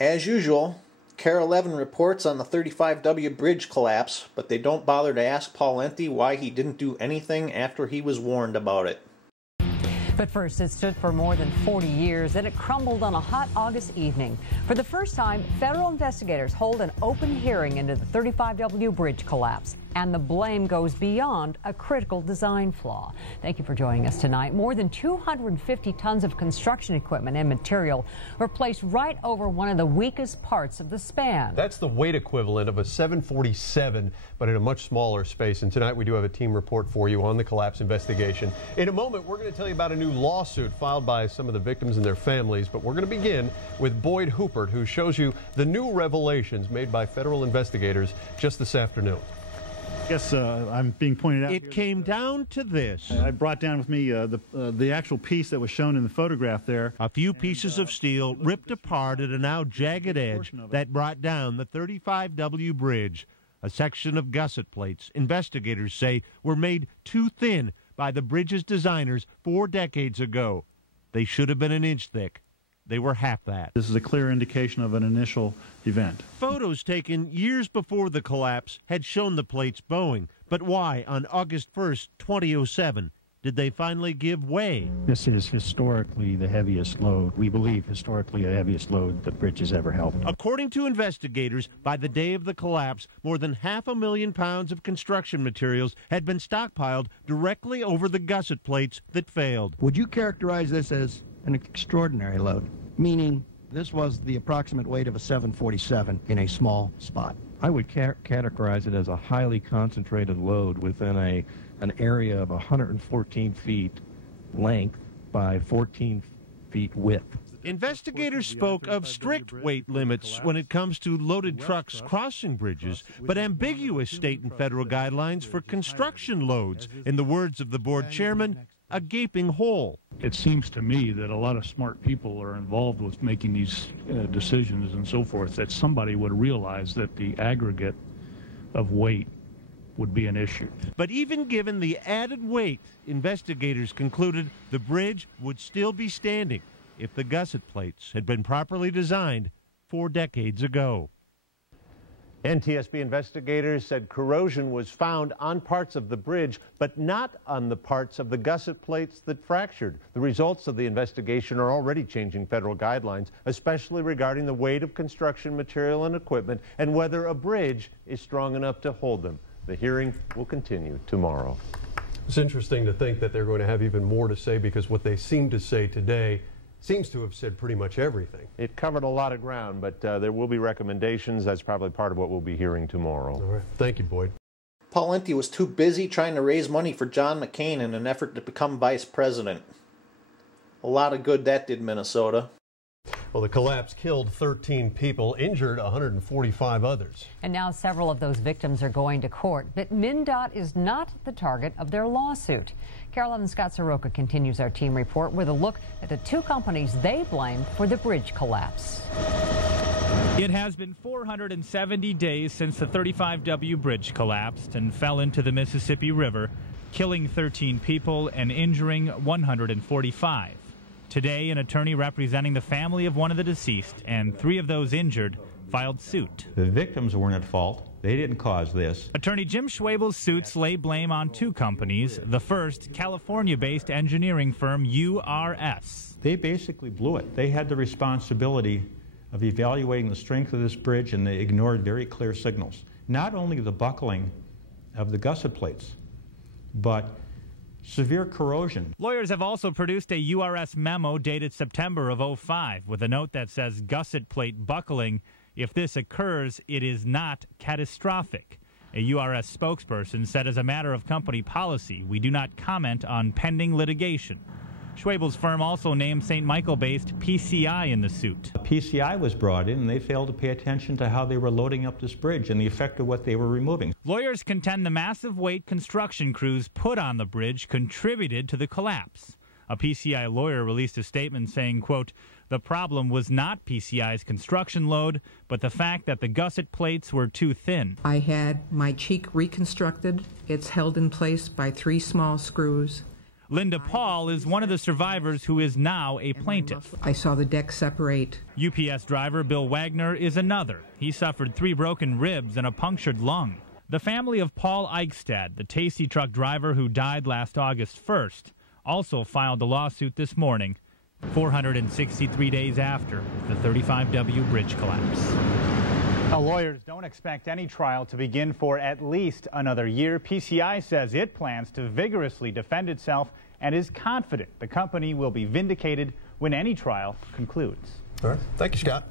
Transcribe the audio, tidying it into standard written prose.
As usual, KARE 11 reports on the 35W bridge collapse, but they don't bother to ask Pawlenty why he didn't do anything after he was warned about it. But first, it stood for more than 40 years, and it crumbled on a hot August evening. For the first time, federal investigators hold an open hearing into the 35W bridge collapse, and the blame goes beyond a critical design flaw. Thank you for joining us tonight. More than 250 tons of construction equipment and material were placed right over one of the weakest parts of the span. That's the weight equivalent of a 747, but in a much smaller space. And tonight we do have a team report for you on the collapse investigation. In a moment, we're going to tell you about a new lawsuit filed by some of the victims and their families, but we're going to begin with Boyd Hoopert, who shows you the new revelations made by federal investigators just this afternoon. Yes, I'm being pointed out. It came down to this. I brought down with me the actual piece that was shown in the photograph there. A few pieces of steel ripped apart at a now jagged edge that brought down the 35W bridge. A section of gusset plates investigators say were made too thin by the bridge's designers 4 decades ago. They should have been an inch thick. They were half that. This is a clear indication of an initial event. Photos taken years before the collapse had shown the plates bowing. But why, on August 1st, 2007, did they finally give way? This is historically the heaviest load. We believe historically the heaviest load the bridge has ever held. According to investigators, by the day of the collapse, more than 500,000 pounds of construction materials had been stockpiled directly over the gusset plates that failed. Would you characterize this as an extraordinary load? Meaning this was the approximate weight of a 747 in a small spot. I would categorize it as a highly concentrated load within an area of 114 feet length by 14 feet width. Investigators spoke of strict weight limits when it comes to loaded trucks crossing bridges, but ambiguous state and federal guidelines for construction loads. In the words of the board chairman, a gaping hole. It seems to me that a lot of smart people are involved with making these decisions and so forth, that somebody would realize that the aggregate of weight would be an issue. But even given the added weight, investigators concluded the bridge would still be standing if the gusset plates had been properly designed 4 decades ago. NTSB investigators said corrosion was found on parts of the bridge, but not on the parts of the gusset plates that fractured. The results of the investigation are already changing federal guidelines, especially regarding the weight of construction material and equipment and whether a bridge is strong enough to hold them. The hearing will continue tomorrow. It's interesting to think that they're going to have even more to say, because what they seem to say today seems to have said pretty much everything. It covered a lot of ground, but there will be recommendations. That's probably part of what we'll be hearing tomorrow. All right. Thank you, Boyd. Pawlenty was too busy trying to raise money for John McCain in an effort to become vice president. A lot of good that did Minnesota. Well, the collapse killed 13 people, injured 145 others. And now several of those victims are going to court, but MnDOT is not the target of their lawsuit. KARE 11's Scott Soroka continues our team report with a look at the 2 companies they blame for the bridge collapse. It has been 470 days since the 35W bridge collapsed and fell into the Mississippi River, killing 13 people and injuring 145. Today, an attorney representing the family of one of the deceased and 3 of those injured filed suit. The victims weren't at fault. They didn't cause this. Attorney Jim Schwabel's suits lay blame on 2 companies. The first, California-based engineering firm URS. They basically blew it. They had the responsibility of evaluating the strength of this bridge, and they ignored very clear signals. Not only the buckling of the gusset plates, but severe corrosion. Lawyers have also produced a URS memo dated September of '05 with a note that says gusset plate buckling. If this occurs, it is not catastrophic. A URS spokesperson said, as a matter of company policy, we do not comment on pending litigation. Schwabel's firm also named St. Michael-based PCI in the suit. PCI was brought in, and they failed to pay attention to how they were loading up this bridge and the effect of what they were removing. Lawyers contend the massive weight construction crews put on the bridge contributed to the collapse. A PCI lawyer released a statement saying, quote, "The problem was not PCI's construction load, but the fact that the gusset plates were too thin." I had my cheek reconstructed. It's held in place by 3 small screws. Linda Paul is one of the survivors who is now a plaintiff. I saw the deck separate. UPS driver Bill Wagner is another. He suffered 3 broken ribs and a punctured lung. The family of Paul Eichstad, the Tasty truck driver who died last August 1st, also filed a lawsuit this morning, 463 days after the 35W bridge collapse. Now, lawyers don't expect any trial to begin for at least another year. PCI says it plans to vigorously defend itself and is confident the company will be vindicated when any trial concludes. All right. Thank you, Scott.